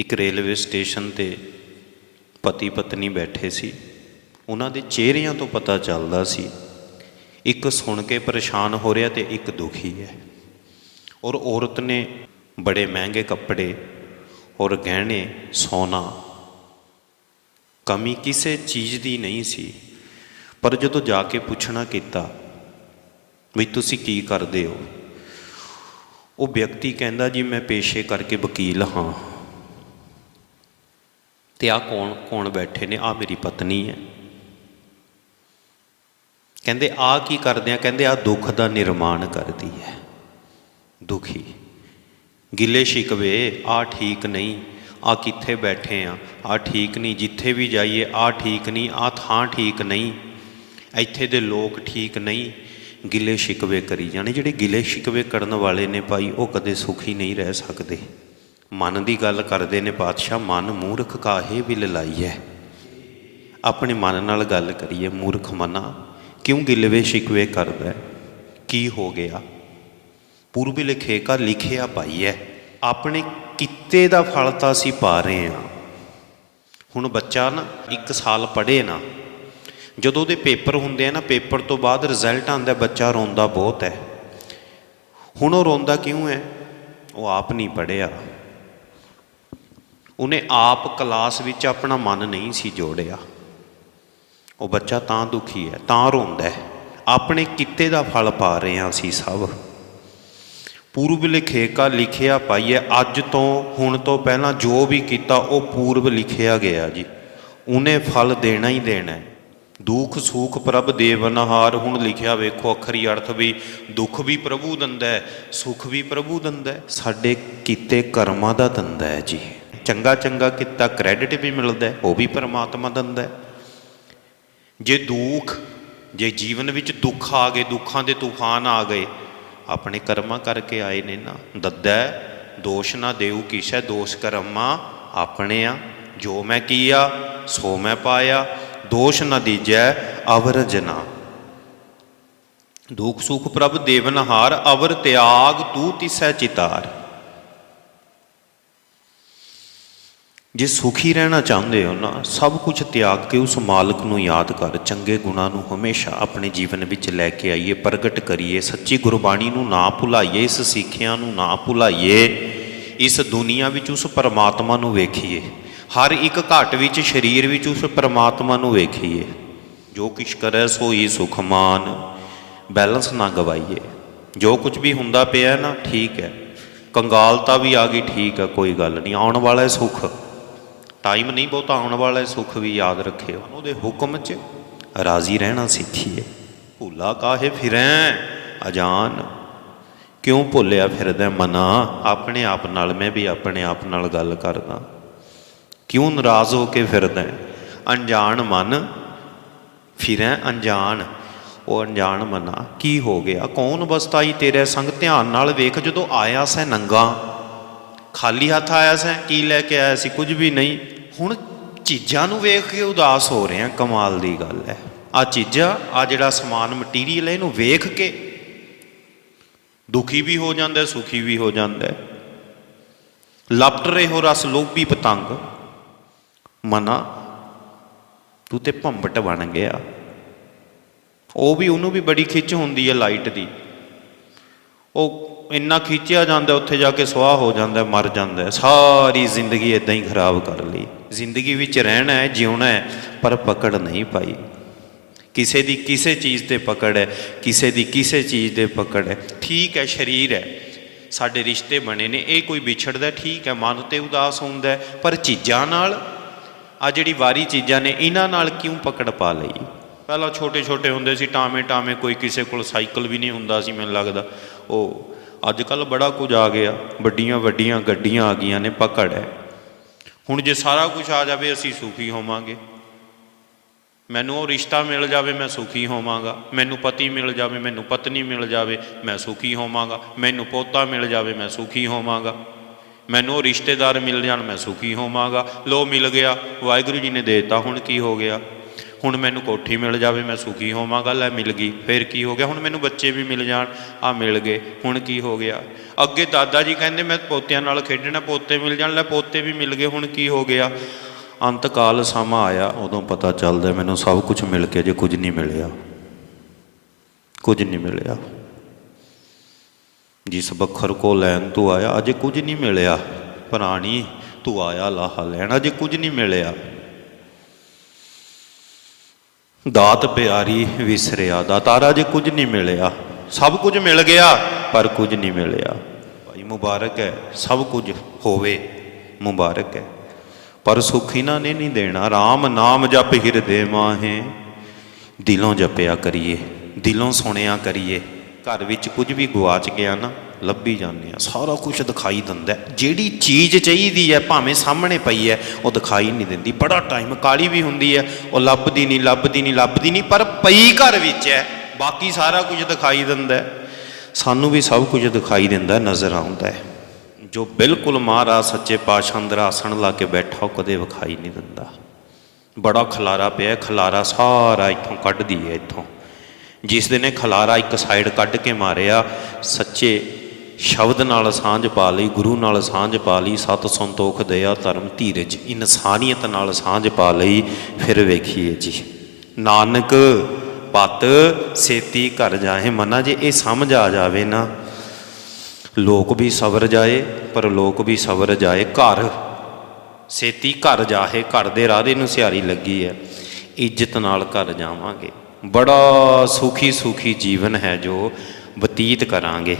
ਇੱਕ railway station ਤੇ ਪਤੀ ਪਤਨੀ ਬੈਠੇ ਸੀ। ਉਹਨਾਂ ਦੇ ਚਿਹਰਿਆਂ ਤੋਂ ਪਤਾ ਚੱਲਦਾ ਸੀ, ਇੱਕ ਸੁਣ ਕੇ ਪਰੇਸ਼ਾਨ ਹੋ ਰਿਹਾ ਤੇ ਇੱਕ ਦੁਖੀ ਹੈ। ਔਰ ਔਰਤ ਨੇ ਬੜੇ ਮਹਿੰਗੇ ਕੱਪੜੇ ਔਰ ਗਹਿਣੇ, ਸੋਨਾ, ਕਮੀ ਕਿਸੇ ਚੀਜ਼ ਦੀ ਨਹੀਂ ਸੀ। ਪਰ ਜਦੋਂ ਜਾ ਕੇ ਪੁੱਛਣਾ ਕੀਤਾ, ਵੀ ਤੁਸੀਂ ਕੀ ਕਰਦੇ ਹੋ? ਉਹ ਵਿਅਕਤੀ ਕਹਿੰਦਾ, ਜੀ ਮੈਂ ਪੇਸ਼ੇ ਕਰਕੇ ਵਕੀਲ ਹਾਂ। ਤੇ ਆ ਕੌਣ ਕੌਣ ਬੈਠੇ ਨੇ? ਆ ਮੇਰੀ ਪਤਨੀ ਹੈ। ਕਹਿੰਦੇ ਆ ਕੀ ਕਰਦੇ ਆ? ਕਹਿੰਦੇ ਆ ਦੁੱਖ ਦਾ ਨਿਰਮਾਣ ਕਰਦੀ ਹੈ। ਦੁਖੀ। ਗਿੱਲੇ ਸ਼ਿਕਵੇ ਆ ਠੀਕ ਨਹੀਂ। ਆ ਕਿੱਥੇ ਬੈਠੇ ਆ? ਆ ਠੀਕ ਨਹੀਂ। ਜਿੱਥੇ ਵੀ ਜਾਈਏ ਆ ਠੀਕ ਨਹੀਂ। ਆ ਥਾਂ ਠੀਕ ਨਹੀਂ। ਇੱਥੇ ਦੇ ਲੋਕ ਠੀਕ ਨਹੀਂ। ਗਿੱਲੇ ਸ਼ਿਕਵੇ ਕਰੀ ਜਾਣੇ। ਜਿਹੜੇ ਗਿੱਲੇ ਸ਼ਿਕਵੇ ਕਰਨ ਵਾਲੇ ਨੇ ਭਾਈ, ਉਹ ਕਦੇ ਸੁਖੀ ਨਹੀਂ ਰਹਿ ਸਕਦੇ। ਮਨ ਦੀ ਗੱਲ ਕਰਦੇ ਨੇ ਪਾਤਸ਼ਾਹ ਮਨ ਮੂਰਖ ਕਾਹੇ ਵੀ ਲਲਾਈ ਹੈ ਆਪਣੇ ਮਨ ਨਾਲ ਗੱਲ ਕਰੀਏ ਮੂਰਖ ਮਨਾ, ਕਿਉਂ ਗਿਲਵੇ ਸ਼ਿਕਵੇ ਕਰਦਾ ਕੀ ਹੋ ਗਿਆ? ਪੂਰਬ ਲਿਖੇ ਕਾ ਲਿਖਿਆ ਪਾਈ ਹੈ ਆਪਣੇ ਕਿੱਤੇ ਦਾ ਫਲ ਤਾਂ ਅਸੀਂ ਪਾ ਰਹੇ ਹਾਂ ਹੁਣ ਬੱਚਾ ਨਾ 1 ਸਾਲ ਪੜ੍ਹੇ ਨਾ, ਜਦੋਂ ਉਹਦੇ ਪੇਪਰ ਹੁੰਦੇ ਆ ਨਾ, ਪੇਪਰ ਤੋਂ ਬਾਅਦ ਰਿਜ਼ਲਟ ਆਉਂਦਾ, ਬੱਚਾ ਰੋਂਦਾ ਬਹੁਤ ਹੈ ਹੁਣ ਉਹ ਰੋਂਦਾ ਕਿਉਂ ਹੈ ਉਹ ਆਪ ਨਹੀਂ ਪੜ੍ਹਿਆ। ਉਹਨੇ ਆਪ ਕਲਾਸ ਵਿੱਚ ਆਪਣਾ ਮਨ ਨਹੀਂ ਸੀ ਜੋੜਿਆ। ਉਹ ਬੱਚਾ ਤਾਂ ਦੁਖੀ ਹੈ, ਤਾਂ ਰੋਂਦਾ ਹੈ। ਆਪਣੇ ਕਿੱਤੇ ਦਾ ਫਲ ਪਾ ਰਹੇ ਹਾਂ ਅਸੀਂ ਸਭ। ਪੂਰਬ ਲਿਖੇਕਾ ਲਿਖਿਆ ਪਾਈਏ ਅੱਜ ਤੋਂ ਹੁਣ ਤੋਂ ਪਹਿਲਾਂ ਜੋ ਵੀ ਕੀਤਾ, ਉਹ ਪੂਰਬ ਲਿਖਿਆ ਗਿਆ ਜੀ। ਉਹਨੇ ਫਲ ਦੇਣਾ ਹੀ ਦੇਣਾ ਹੈ। ਦੁੱਖ ਸੁਖ ਪ੍ਰਭ ਦੇਵਨਹਾਰ ਹੁਣ ਲਿਖਿਆ ਵੇਖੋ ਅਖਰੀ ਅਰਥ ਵੀ, ਦੁੱਖ ਵੀ ਪ੍ਰਭੂ ਦਿੰਦਾ ਹੈ, ਸੁਖ ਵੀ ਪ੍ਰਭੂ ਦਿੰਦਾ ਹੈ, ਸਾਡੇ ਕੀਤੇ ਕਰਮਾਂ ਦਾ ਦਿੰਦਾ ਹੈ ਜੀ। ਚੰਗਾ ਚੰਗਾ ਕੀਤਾ ਕ੍ਰੈਡਿਟ ਵੀ ਮਿਲਦਾ ਉਹ ਵੀ ਪਰਮਾਤਮਾ ਦਿੰਦਾ ਜੇ ਦੁੱਖ, ਜੇ ਜੀਵਨ ਵਿੱਚ ਦੁੱਖ ਆ ਗਏ, ਦੁੱਖਾਂ ਦੇ ਤੂਫਾਨ ਆ ਗਏ, ਆਪਣੇ ਕਰਮਾਂ ਕਰਕੇ ਆਏ ਨੇ ਨਾ। ਦੱਦਾ ਦੋਸ਼ ਨਾ ਦੇਉ ਕਿਸੈ, ਦੋਸ਼ ਕਰਮਾਂ ਆਪਣੇ ਆ। ਜੋ ਮੈਂ ਕੀਆ, ਸੋ ਮੈਂ ਪਾਇਆ। ਦੋਸ਼ ਨਾ ਦੀਜੈ ਅਵਰ ਜਨਾ ਦੁਖ ਸੁਖ ਪ੍ਰਭ ਦੇਵਨਹਾਰ, ਅਵਰ ਤਿਆਗ ਤੂ ਤਿਸੈ ਚਿਤਾਰ। ਜੇ ਸੁਖੀ ਰਹਿਣਾ ਚਾਹੁੰਦੇ ਹੋ ਨਾ, ਸਭ ਕੁਝ ਤਿਆਗ ਕੇ ਉਸ ਮਾਲਕ ਨੂੰ ਯਾਦ ਕਰ, ਚੰਗੇ ਗੁਣਾਂ ਨੂੰ ਹਮੇਸ਼ਾ ਆਪਣੇ ਜੀਵਨ ਵਿੱਚ ਲੈ ਕੇ ਆਈਏ, ਪ੍ਰਗਟ ਕਰੀਏ, ਸੱਚੀ ਗੁਰਬਾਣੀ ਨੂੰ ਨਾ ਭੁਲਾਈਏ, ਇਸ ਸਿੱਖਿਆ ਨੂੰ ਨਾ ਭੁਲਾਈਏ, ਇਸ ਦੁਨੀਆ ਵਿੱਚ ਉਸ ਪਰਮਾਤਮਾ ਨੂੰ ਵੇਖੀਏ, ਹਰ ਇੱਕ ਘਾਟ ਵਿੱਚ, ਸਰੀਰ ਵਿੱਚ ਉਸ ਪਰਮਾਤਮਾ ਨੂੰ ਵੇਖੀਏ, ਜੋ ਕਿਛ ਕਰੈ ਸੋਈ ਸੁਖਮਾਨ ਬੈਲੈਂਸ ਨਾ ਗਵਾਈਏ, ਜੋ ਕੁਝ ਵੀ ਹੁੰਦਾ ਪਿਆ ਨਾ, ਠੀਕ ਹੈ, ਕੰਗਾਲਤਾ ਵੀ ਆ ਗਈ, ਠੀਕ ਹੈ, ਕੋਈ ਗੱਲ ਨਹੀਂ, ਆਉਣ ਵਾਲਾ ਹੈ ਸੁਖ। ਟਾਈਮ ਨਹੀਂ ਬਹੁਤਾ ਆਉਣ ਵਾਲਾ ਹੈ ਸੁਖ ਵੀ ਯਾਦ ਰੱਖਿਓ। ਉਹਦੇ ਹੁਕਮ 'ਚ ਰਾਜ਼ੀ ਰਹਿਣਾ ਸਿੱਖੀਏ। ਭੁੱਲਾ ਕਾਹੇ ਫਿਰੈ? ਅਜਾਨ। ਕਿਉਂ ਭੁੱਲਿਆ ਫਿਰਦਾ ਮਨਾ? ਆਪਣੇ ਆਪ ਨਾਲ ਮੈਂ ਵੀ ਆਪਣੇ ਆਪ ਨਾਲ ਗੱਲ ਕਰਦਾ। ਕਿਉਂ ਨਾਰਾਜ਼ ਹੋ ਕੇ ਫਿਰਦਾ? ਅਣਜਾਣ ਮਨ ਫਿਰੈ ਅਣਜਾਣ। ਉਹ ਅਣਜਾਣ ਮਨਾ, ਕੀ ਹੋ ਗਿਆ? ਕੌਣ ਬਸਤਾਈ ਤੇਰੇ ਸੰਗ? ਧਿਆਨ ਨਾਲ ਵੇਖ, ਜਦੋਂ ਆਇਆ ਸੈ ਨੰਗਾ। ਖਾਲੀ ਹੱਥ ਆਇਆ ਸੈਂ, ਕੀ ਲੈ ਕੇ ਆਇਆ ਸੀ, ਕੁਝ ਵੀ ਨਹੀਂ। ਹੁਣ ਚੀਜ਼ਾਂ ਨੂੰ ਵੇਖ ਕੇ ਉਦਾਸ ਹੋ ਰਹੇ ਆ ਕਮਾਲ ਦੀ ਗੱਲ ਹੈ। ਆ ਚੀਜ਼ਾਂ ਆ ਜਿਹੜਾ ਸਮਾਨ ਮਟੀਰੀਅਲ ਹੈ, ਇਹਨੂੰ ਵੇਖ ਕੇ ਦੁਖੀ ਵੀ ਹੋ ਜਾਂਦਾ ਸੁਖੀ ਵੀ ਹੋ ਜਾਂਦਾ ਲਪਟ ਰਹੇ ਹੋ ਰਸ ਲੋਭੀ ਪਤੰਗ। ਮਨਾ, ਤੂੰ ਤੇ ਭੰਬਟ ਬਣ ਗਿਆ। ਉਹ ਵੀ, ਉਹਨੂੰ ਵੀ ਬੜੀ ਖਿੱਚ ਹੁੰਦੀ ਹੈ ਲਾਈਟ ਦੀ। ਉਹ ਇੰਨਾ ਖਿੱਚਿਆ ਜਾਂਦਾ, ਉੱਥੇ ਜਾ ਕੇ ਸੁਆਹ ਹੋ ਜਾਂਦਾ, ਮਰ ਜਾਂਦਾ ਸਾਰੀ ਜ਼ਿੰਦਗੀ ਇਦਾਂ ਹੀ ਖਰਾਬ ਕਰ ਲਈ। ਜ਼ਿੰਦਗੀ ਵਿੱਚ ਰਹਿਣਾ ਹੈ, ਜਿਉਣਾ ਹੈ, ਪਰ ਪਕੜ ਨਹੀਂ ਪਾਈ। ਕਿਸੇ ਦੀ ਕਿਸੇ ਚੀਜ਼ ਤੇ ਪਕੜ ਹੈ, ਕਿਸੇ ਦੀ ਕਿਸੇ ਚੀਜ਼ ਤੇ ਪਕੜ ਹੈ। ਠੀਕ ਹੈ, ਸਰੀਰ ਹੈ। ਸਾਡੇ ਰਿਸ਼ਤੇ ਬਣੇ ਨੇ, ਇਹ ਕੋਈ ਵਿਛੜਦਾ ਠੀਕ ਹੈ, ਮਨ ਤੇ ਉਦਾਸ ਹੁੰਦਾ ਪਰ ਚੀਜ਼ਾਂ ਨਾਲ, ਆ ਜਿਹੜੀ ਵਾਰੀ ਚੀਜ਼ਾਂ ਨੇ, ਇਹਨਾਂ ਨਾਲ ਕਿਉਂ ਪਕੜ ਪਾ ਲਈ? ਪਹਿਲਾਂ ਛੋਟੇ ਛੋਟੇ ਹੁੰਦੇ ਸੀ ਟਾਵੇਂ ਟਾਵੇਂ ਕੋਈ ਕਿਸੇ ਕੋਲ ਸਾਈਕਲ ਵੀ ਨਹੀਂ ਹੁੰਦਾ ਸੀ, ਮੈਨੂੰ ਲੱਗਦਾ। ਉਹ ਅੱਜ ਕੱਲ ਬੜਾ ਕੁਝ ਆ ਗਿਆ। ਵੱਡੀਆਂ ਵੱਡੀਆਂ ਗੱਡੀਆਂ ਆ ਗਈਆਂ ਨੇ, ਪਕੜ ਹੈ। ਹੁਣ ਜੇ ਸਾਰਾ ਕੁਝ ਆ ਜਾਵੇ, ਅਸੀਂ ਸੁਖੀ ਹੋਵਾਂਗੇ। ਮੈਨੂੰ ਉਹ ਰਿਸ਼ਤਾ ਮਿਲ ਜਾਵੇ, ਮੈਂ ਸੁਖੀ ਹੋਵਾਂਗਾ। ਮੈਨੂੰ ਪਤੀ ਮਿਲ ਜਾਵੇ, ਮੈਨੂੰ ਪਤਨੀ ਮਿਲ ਜਾਵੇ, ਮੈਂ ਸੁਖੀ ਹੋਵਾਂਗਾ। ਮੈਨੂੰ ਪੋਤਾ ਮਿਲ ਜਾਵੇ, ਮੈਂ ਸੁਖੀ ਹੋਵਾਂਗਾ। ਮੈਨੂੰ ਉਹ ਰਿਸ਼ਤੇਦਾਰ ਮਿਲ ਜਾਣ, ਮੈਂ ਸੁਖੀ ਹੋਵਾਂਗਾ। ਲੋ, ਮਿਲ ਗਿਆ। ਵਾਹਿਗੁਰੂ ਜੀ ਨੇ ਦੇਤਾ, ਹੁਣ ਕੀ ਹੋ ਗਿਆ? ਹੁਣ ਮੈਨੂੰ ਕੋਠੀ ਮਿਲ ਜਾਵੇ, ਮੈਂ ਸੁਖੀ ਹੋਵਾਂਗਾ, ਲੈ ਮਿਲ ਗਈ। ਫਿਰ ਕੀ ਹੋ ਗਿਆ? ਹੁਣ ਮੈਨੂੰ ਬੱਚੇ ਵੀ ਮਿਲ ਜਾਣ। ਆ ਮਿਲ ਗਏ। ਹੁਣ ਕੀ ਹੋ ਗਿਆ? ਅੱਗੇ ਦਾਦਾ ਜੀ ਕਹਿੰਦੇ, ਮੈਂ ਪੋਤਿਆਂ ਨਾਲ ਖੇਡਣਾ, ਪੋਤੇ ਮਿਲ ਜਾਣ, ਲੈ ਪੋਤੇ ਵੀ ਮਿਲ ਗਏ, ਹੁਣ ਕੀ ਹੋ ਗਿਆ? ਅੰਤਕਾਲ ਸਮਾਂ ਆਇਆ, ਉਦੋਂ ਪਤਾ ਚੱਲਦਾ ਮੈਨੂੰ ਸਭ ਕੁਝ ਮਿਲ ਕੇ ਜੇ ਕੁਝ ਨਹੀਂ ਮਿਲਿਆ। ਕੁਝ ਨਹੀਂ ਮਿਲਿਆ। ਜਿਸ ਬੱਖਰ ਕੋ ਲੈਣ ਤੂੰ ਆਇਆ, ਅਜੇ ਕੁਝ ਨਹੀਂ ਮਿਲਿਆ। ਪ੍ਰਾਣੀ ਤੂੰ ਆਇਆ ਲਾਹਾ ਲੈਣ, ਅਜੇ ਕੁਝ ਨਹੀਂ ਮਿਲਿਆ। ਦਾਤ ਪਿਆਰੀ ਵਿਸਰਿਆ, ਦਾਤਾਰਾ ਜੇ ਕੁਝ ਨਹੀਂ ਮਿਲਿਆ। ਸਭ ਕੁਝ ਮਿਲ ਗਿਆ, ਪਰ ਕੁਝ ਨਹੀਂ ਮਿਲਿਆ। ਭਾਈ ਮੁਬਾਰਕ ਹੈ, ਸਭ ਕੁਝ ਹੋਵੇ, ਮੁਬਾਰਕ ਹੈ। ਪਰ ਸੁਖ ਇਹਨਾਂ ਨੇ ਨਹੀਂ ਦੇਣਾ। RAM ਨਾਮ ਜਪ ਹਿਰਦੇ ਮਾਹੇ। ਦਿਲੋਂ ਜਪਿਆ ਕਰੀਏ, ਦਿਲੋਂ ਸੁਣਿਆ ਕਰੀਏ। ਘਰ ਵਿੱਚ ਕੁਝ ਵੀ ਗਵਾਚ ਗਿਆ ਨਾ ਲੱਭੀ ਜਾਂਦੇ ਆ। ਸਾਰਾ ਕੁਝ ਦਿਖਾਈ ਦਿੰਦਾ ਜਿਹੜੀ ਚੀਜ਼ ਚਾਹੀਦੀ ਹੈ, ਭਾਵੇਂ ਸਾਹਮਣੇ ਪਈ ਹੈ, ਉਹ ਦਿਖਾਈ ਨਹੀਂ ਦਿੰਦੀ। ਬੜਾ ਟਾਈਮ ਕਾਲੀ ਵੀ ਹੁੰਦੀ ਹੈ। ਉਹ ਲੱਭਦੀ ਨਹੀਂ ਲੱਭਦੀ ਨਹੀਂ ਲੱਭਦੀ ਨਹੀਂ, ਪਰ ਪਈ ਘਰ ਵਿੱਚ ਹੈ। ਬਾਕੀ ਸਾਰਾ ਕੁਝ ਦਿਖਾਈ ਦਿੰਦਾ ਸਾਨੂੰ ਵੀ ਸਭ ਕੁਝ ਦਿਖਾਈ ਦਿੰਦਾ ਨਜ਼ਰ ਆਉਂਦਾ ਹੈ। ਜੋ ਬਿਲਕੁਲ ਮਹਾਰਾਜ ਸੱਚੇ ਪਾਤਸ਼ਾਹ ਅੰਦਰ ਆਸਣ ਲਾ ਕੇ ਬੈਠਾ, ਉਹ ਕਦੇ ਵਿਖਾਈ ਨਹੀਂ ਦਿੰਦਾ। ਬੜਾ ਖਲਾਰਾ ਪਿਆ। ਖਲਾਰਾ ਸਾਰਾ ਇੱਥੋਂ ਕੱਢਦੀ ਹੈ ਇੱਥੋਂ। ਜਿਸ ਦਿਨ ਇਹ ਖਲਾਰਾ ਇੱਕ ਸਾਈਡ ਕੱਢ ਕੇ ਮਾਰਿਆ, ਸੱਚੇ ਸ਼ਬਦ ਨਾਲ ਸਾਂਝ ਪਾ ਲਈ, ਗੁਰੂ ਨਾਲ ਸਾਂਝ ਪਾ ਲਈ, ਸਤ ਸੰਤੋਖ, ਦਇਆ, ਧਰਮ, ਧੀਰਜ, ਇਨਸਾਨੀਅਤ ਨਾਲ ਸਾਂਝ ਪਾ ਲਈ, ਫਿਰ ਵੇਖੀਏ ਜੀ। ਨਾਨਕ, ਪਤ, ਸੇਤੀ ਘਰ ਜਾਏ ਮਨਾ, ਜੇ ਇਹ ਸਮਝ ਆ ਜਾਵੇ ਨਾ, ਲੋਕ ਵੀ ਸਬਰ ਜਾਏ, ਪਰ ਲੋਕ ਵੀ ਸਬਰ ਜਾਏ ਘਰ। ਸੇਤੀ ਘਰ ਜਾਹੇ, ਘਰ ਦੇ ਰਾਹੇ ਨੂੰ ਸਿਹਾਰੀ ਲੱਗੀ ਹੈ, ਇੱਜ਼ਤ ਨਾਲ ਘਰ ਜਾਵਾਂਗੇ। ਬੜਾ ਸੁਖੀ ਸੁਖੀ ਜੀਵਨ ਹੈ ਜੋ ਬਤੀਤ ਕਰਾਂਗੇ।